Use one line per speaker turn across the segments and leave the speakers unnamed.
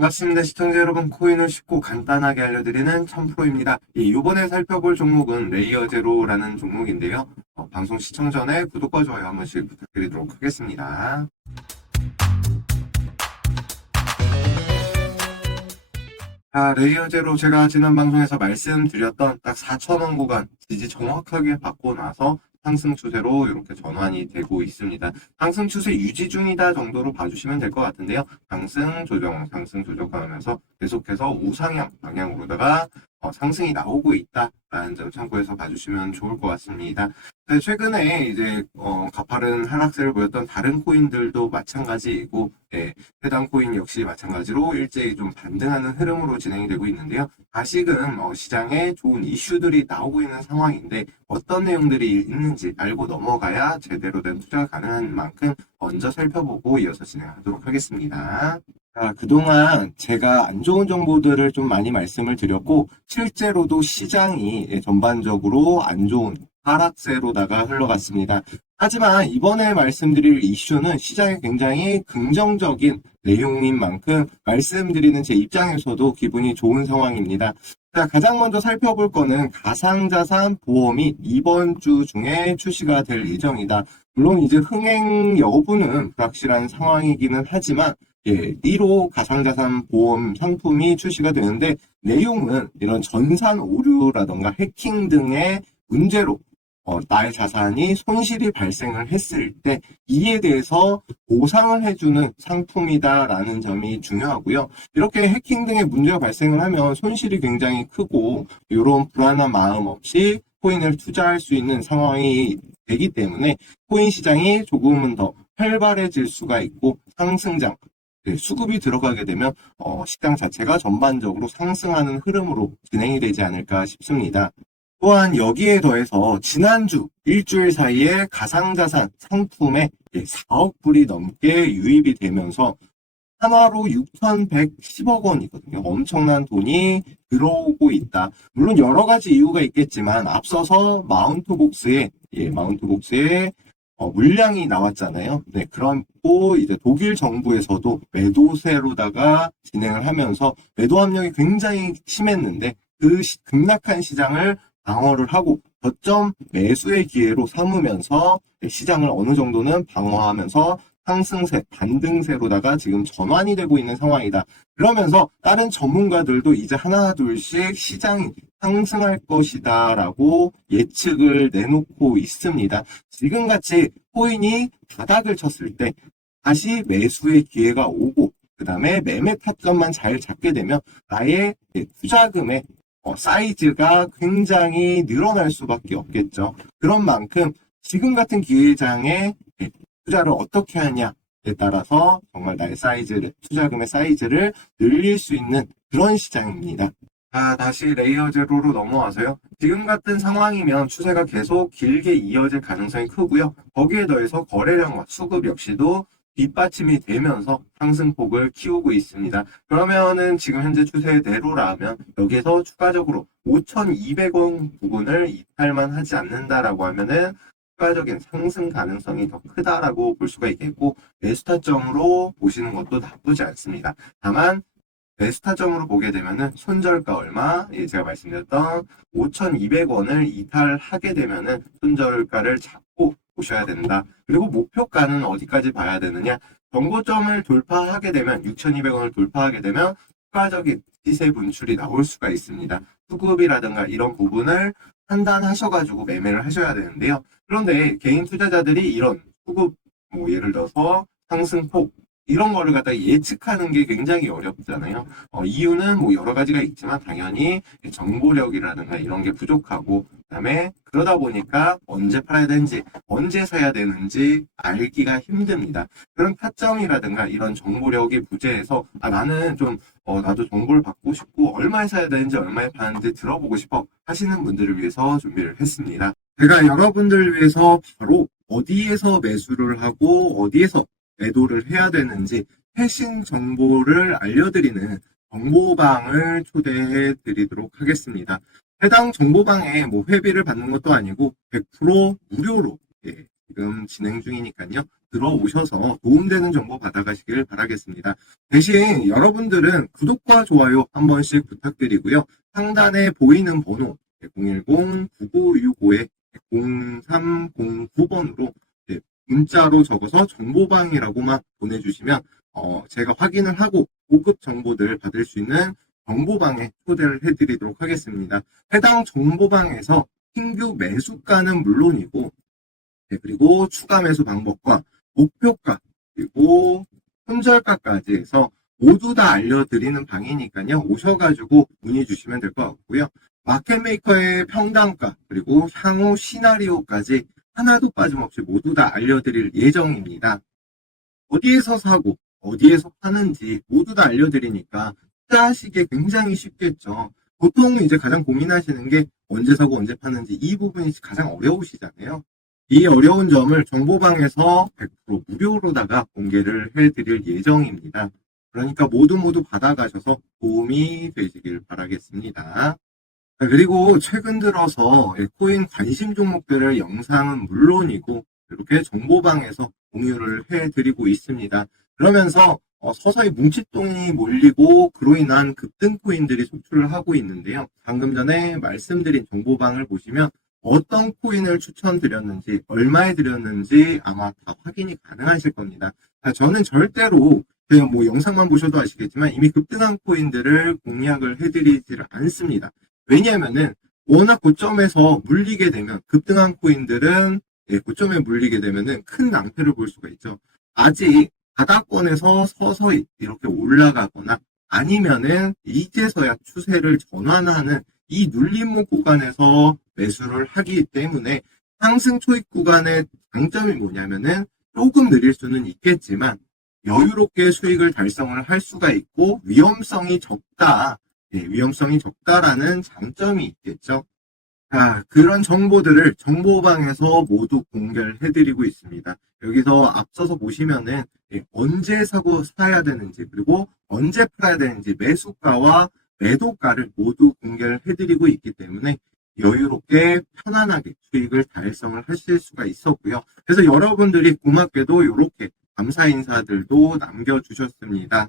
반갑습니다. 시청자 여러분, 코인을 쉽고 간단하게 알려드리는 천프로입니다. 예, 이번에 살펴볼 종목은 레이어 제로라는 종목인데요. 어, 방송 시청 전에 구독과 좋아요 한 번씩 부탁드리도록 하겠습니다. 자, 레이어 제로 제가 지난 방송에서 말씀드렸던 딱 4,000원 구간 지지 정확하게 받고 나서 상승 추세로 이렇게 전환이 되고 있습니다. 상승 추세 유지 중이다 정도로 봐주시면 될 것 같은데요. 상승 조정, 상승 조정하면서 계속해서 우상향 방향으로다가 어, 상승이 나오고 있다라는 점 참고해서 봐주시면 좋을 것 같습니다. 네, 최근에 이제 어, 가파른 하락세를 보였던 다른 코인들도 마찬가지이고 네, 해당 코인 역시 마찬가지로 일제히 좀 반등하는 흐름으로 진행이 되고 있는데요. 다시금 어, 시장에 좋은 이슈들이 나오고 있는 상황인데 어떤 내용들이 있는지 알고 넘어가야 제대로 된 투자가 가능한 만큼 먼저 살펴보고 이어서 진행하도록 하겠습니다. 자, 그동안 제가 안 좋은 정보들을 좀 많이 말씀을 드렸고, 실제로도 시장이 예, 전반적으로 안 좋은 하락세로다가 흘러갔습니다. 하지만 이번에 말씀드릴 이슈는 시장에 굉장히 긍정적인 내용인 만큼 말씀드리는 제 입장에서도 기분이 좋은 상황입니다. 자, 가장 먼저 살펴볼 거는 가상자산 보험이 이번 주 중에 출시가 될 예정이다. 물론 이제 흥행 여부는 불확실한 상황이기는 하지만 예, 1호 가상자산 보험 상품이 출시가 되는데 내용은 이런 전산 오류라던가 해킹 등의 문제로 어, 나의 자산이 손실이 발생을 했을 때 이에 대해서 보상을 해주는 상품이다라는 점이 중요하고요. 이렇게 해킹 등의 문제가 발생을 하면 손실이 굉장히 크고 이런 불안한 마음 없이 코인을 투자할 수 있는 상황이 되기 때문에 코인 시장이 조금은 더 활발해질 수가 있고 상승장 네, 수급이 들어가게 되면 어, 시장 자체가 전반적으로 상승하는 흐름으로 진행이 되지 않을까 싶습니다. 또한 여기에 더해서 지난주 일주일 사이에 가상자산 상품에 4억 불이 넘게 유입이 되면서 하나로 6,110억 원이거든요. 엄청난 돈이 들어오고 있다. 물론 여러 가지 이유가 있겠지만 앞서서 마운트복스에 예, 마운트복스에 어, 물량이 나왔잖아요. 네, 그렇고 이제 독일 정부에서도 매도세로다가 진행을 하면서 매도 압력이 굉장히 심했는데 그 시- 급락한 시장을 방어를 하고 저점 매수의 기회로 삼으면서 시장을 어느 정도는 방어하면서 상승세, 반등세로다가 지금 전환이 되고 있는 상황이다. 그러면서 다른 전문가들도 이제 하나 둘씩 시장이 상승할 것이다 라고 예측을 내놓고 있습니다. 지금같이 코인이 바닥을 쳤을 때 다시 매수의 기회가 오고 그 다음에 매매 타점만 잘 잡게 되면 나의 투자금의 어, 사이즈가 굉장히 늘어날 수밖에 없겠죠. 그런 만큼 지금 같은 기회장에 예, 투자를 어떻게 하냐에 따라서 정말 나의 사이즈를, 투자금의 사이즈를 늘릴 수 있는 그런 시장입니다. 자, 다시 레이어 제로로 넘어와서요. 지금 같은 상황이면 추세가 계속 길게 이어질 가능성이 크고요. 거기에 더해서 거래량과 수급 역시도 뒷받침이 되면서 상승폭을 키우고 있습니다. 그러면은 지금 현재 추세대로라면 여기에서 추가적으로 5,200원 부분을 이탈만 하지 않는다라고 하면은 추가적인 상승 가능성이 더 크다라고 볼 수가 있겠고 매수타점으로 보시는 것도 나쁘지 않습니다. 다만 매수타점으로 보게 되면은 손절가 얼마, 예, 제가 말씀드렸던 5,200원을 이탈하게 되면은 손절가를 잡고 보셔야 된다. 그리고 목표가는 어디까지 봐야 되느냐? 정고점을 돌파하게 되면 6,200원을 돌파하게 되면 추가적인 시세 분출이 나올 수가 있습니다. 수급이라든가 이런 부분을 판단하셔가지고 매매를 하셔야 되는데요. 그런데 개인 투자자들이 이런 수급, 뭐 예를 들어서 상승폭 이런 거를 갖다 예측하는 게 굉장히 어렵잖아요. 어, 이유는 뭐 여러 가지가 있지만 당연히 정보력이라든가 이런 게 부족하고 그다음에 그러다 보니까 언제 팔아야 되는지 언제 사야 되는지 알기가 힘듭니다. 그런 타점이라든가 이런 정보력이 부재해서 아 나는 좀 어, 나도 정보를 받고 싶고 얼마에 사야 되는지 얼마에 파는지 들어보고 싶어 하시는 분들을 위해서 준비를 했습니다. 제가 여러분들을 위해서 바로 어디에서 매수를 하고 어디에서 매도를 해야 되는지 최신 정보를 알려드리는 정보방을 초대해 드리도록 하겠습니다. 해당 정보방에 뭐 회비를 받는 것도 아니고 100% 무료로 예, 지금 진행 중이니까요. 들어오셔서 도움되는 정보 받아가시길 바라겠습니다. 대신 여러분들은 구독과 좋아요 한 번씩 부탁드리고요. 상단에 보이는 번호 010-9965-0309번으로 문자로 적어서 정보방이라고만 보내주시면 어, 제가 확인을 하고 고급 정보들 받을 수 있는 정보방에 초대를 해드리도록 하겠습니다. 해당 정보방에서 신규 매수가는 물론이고 네, 그리고 추가 매수 방법과 목표가 그리고 손절가까지 해서 모두 다 알려드리는 방이니까요. 오셔가지고 문의 주시면 될 것 같고요. 마켓메이커의 평단가 그리고 향후 시나리오까지 하나도 빠짐없이 모두 다 알려드릴 예정입니다. 어디에서 사고 어디에서 파는지 모두 다 알려드리니까 투자하시기에 굉장히 쉽겠죠. 보통 이제 가장 고민하시는 게 언제 사고 언제 파는지 이 부분이 가장 어려우시잖아요. 이 어려운 점을 정보방에서 100% 무료로다가 공개를 해드릴 예정입니다. 그러니까 모두 모두 받아가셔서 도움이 되시길 바라겠습니다. 자, 그리고 최근 들어서 예, 코인 관심 종목들을 영상은 물론이고 이렇게 정보방에서 공유를 해드리고 있습니다. 그러면서 어, 서서히 뭉칫돈이 몰리고 그로 인한 급등 코인들이 속출을 하고 있는데요. 방금 전에 말씀드린 정보방을 보시면 어떤 코인을 추천드렸는지 얼마에 드렸는지 아마 다 확인이 가능하실 겁니다. 자, 저는 절대로 뭐 영상만 보셔도 아시겠지만 이미 급등한 코인들을 공략을 해드리지를 않습니다. 왜냐하면은 워낙 고점에서 물리게 되면 급등한 코인들은 예, 고점에 물리게 되면은 큰 낭패를 볼 수가 있죠. 아직 바닥권에서 서서히 이렇게 올라가거나 아니면은 이제서야 추세를 전환하는 이 눌림목 구간에서 매수를 하기 때문에 상승 초입 구간의 장점이 뭐냐면은 조금 느릴 수는 있겠지만 여유롭게 수익을 달성을 할 수가 있고 위험성이 적다. 예, 위험성이 적다라는 장점이 있겠죠. 자, 그런 정보들을 정보방에서 모두 공개를 해드리고 있습니다. 여기서 앞서서 보시면은 예, 언제 사고 사야 되는지 그리고 언제 팔아야 되는지 매수가와 매도가를 모두 공개를 해드리고 있기 때문에 여유롭게 편안하게 수익을 달성을 하실 수가 있었고요. 그래서 여러분들이 고맙게도 이렇게 감사 인사들도 남겨주셨습니다.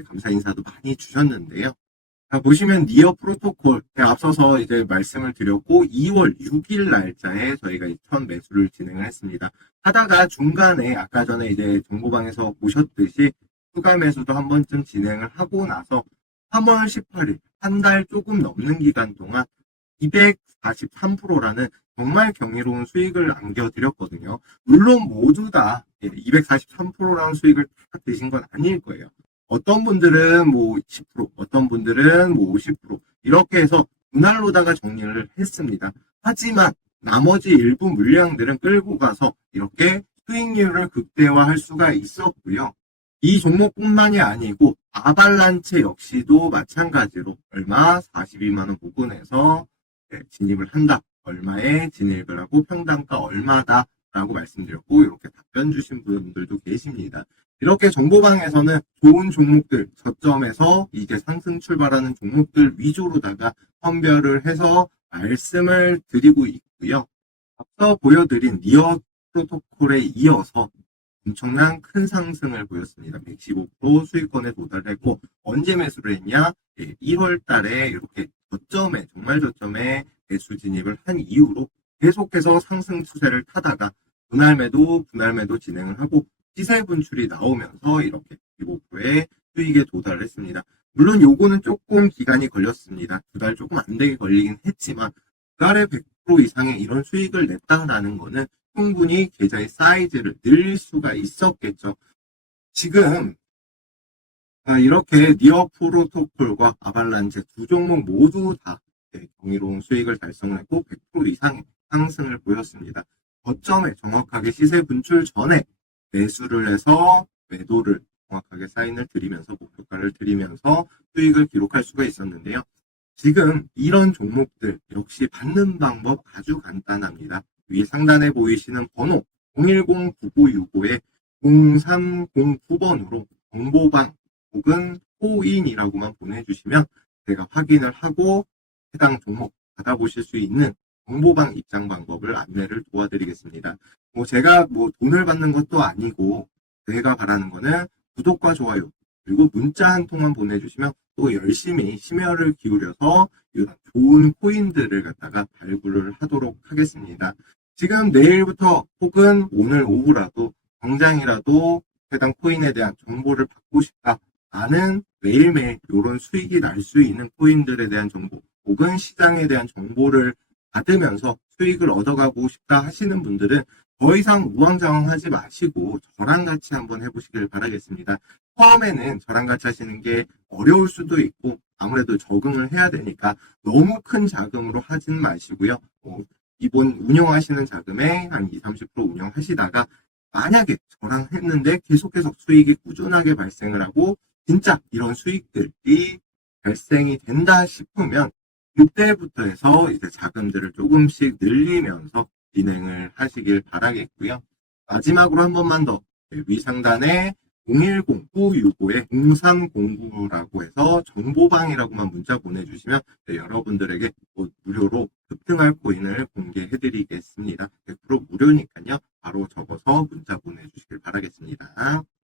감사 인사도 많이 주셨는데요. 자, 보시면 니어 프로토콜 네, 앞서서 이제 말씀을 드렸고 2월 6일 날짜에 저희가 첫 매수를 진행을 했습니다. 하다가 중간에 아까 전에 이제 정보방에서 보셨듯이 추가 매수도 한 번쯤 진행을 하고 나서 3월 18일 한 달 조금 넘는 기간 동안 243%라는 정말 경이로운 수익을 안겨드렸거든요. 물론 모두 다 243%라는 수익을 다 드신 건 아닐 거예요. 어떤 분들은 뭐 10%, 어떤 분들은 뭐 50% 이렇게 해서 분할로다가 정리를 했습니다. 하지만 나머지 일부 물량들은 끌고 가서 이렇게 수익률을 극대화할 수가 있었고요. 이 종목뿐만이 아니고 아발란체 역시도 마찬가지로 얼마 42만 원 부근에서 네, 진입을 한다. 얼마에 진입을 하고 평단가 얼마다 라고 말씀드렸고 이렇게 답변 주신 분들도 계십니다. 이렇게 정보방에서는 좋은 종목들 저점에서 이제 상승 출발하는 종목들 위주로다가 선별을 해서 말씀을 드리고 있고요. 앞서 보여드린 니어 프로토콜에 이어서 엄청난 큰 상승을 보였습니다. 115% 수익권에 도달했고 언제 매수를 했냐? 1월 달에 이렇게 저점에 정말 저점에 매수 진입을 한 이후로 계속해서 상승 추세를 타다가 분할 매도, 분할 매도 진행을 하고 시세 분출이 나오면서 이렇게 15%의 수익에 도달을 했습니다. 물론 요거는 조금 기간이 걸렸습니다. 두 달 조금 안 되게 걸리긴 했지만 두 달에 100% 이상의 이런 수익을 냈다라는 거는 충분히 계좌의 사이즈를 늘릴 수가 있었겠죠. 지금 아, 이렇게 니어 프로토콜과 아발란체 두 종목 모두 다 네, 경이로운 수익을 달성했고 100% 이상의 상승을 보였습니다. 거점에 정확하게 시세 분출 전에 매수를 해서 매도를 정확하게 사인을 드리면서 목표가를 드리면서 수익을 기록할 수가 있었는데요. 지금 이런 종목들 역시 받는 방법 아주 간단합니다. 위 상단에 보이시는 번호 010-9965에 0309번으로 정보방 혹은 코인이라고만 보내주시면 제가 확인을 하고 해당 종목 받아보실 수 있는 정보방 입장 방법을 안내를 도와드리겠습니다. 뭐 제가 뭐 돈을 받는 것도 아니고 제가 바라는 거는 구독과 좋아요 그리고 문자 한 통만 보내주시면 또 열심히 심혈을 기울여서 이런 좋은 코인들을 갖다가 발굴을 하도록 하겠습니다. 지금 내일부터 혹은 오늘 오후라도 당장이라도 해당 코인에 대한 정보를 받고 싶다라는 매일매일 이런 수익이 날 수 있는 코인들에 대한 정보 혹은 시장에 대한 정보를 받으면서 수익을 얻어가고 싶다 하시는 분들은 더 이상 우왕좌왕하지 마시고 저랑 같이 한번 해보시길 바라겠습니다. 처음에는 저랑 같이 하시는 게 어려울 수도 있고 아무래도 적응을 해야 되니까 너무 큰 자금으로 하진 마시고요. 어, 이번 운영하시는 자금에 한 20, 30% 운영하시다가 만약에 저랑 했는데 계속해서 수익이 꾸준하게 발생을 하고 진짜 이런 수익들이 발생이 된다 싶으면 그때부터 해서 이제 자금들을 조금씩 늘리면서 진행을 하시길 바라겠고요. 마지막으로 한 번만 더 위상단에 010-965에 0309라고 해서 정보방이라고만 문자 보내주시면 네, 여러분들에게 곧 무료로 급등할 코인을 공개해드리겠습니다. 100% 무료니까요. 바로 적어서 문자 보내주시길 바라겠습니다.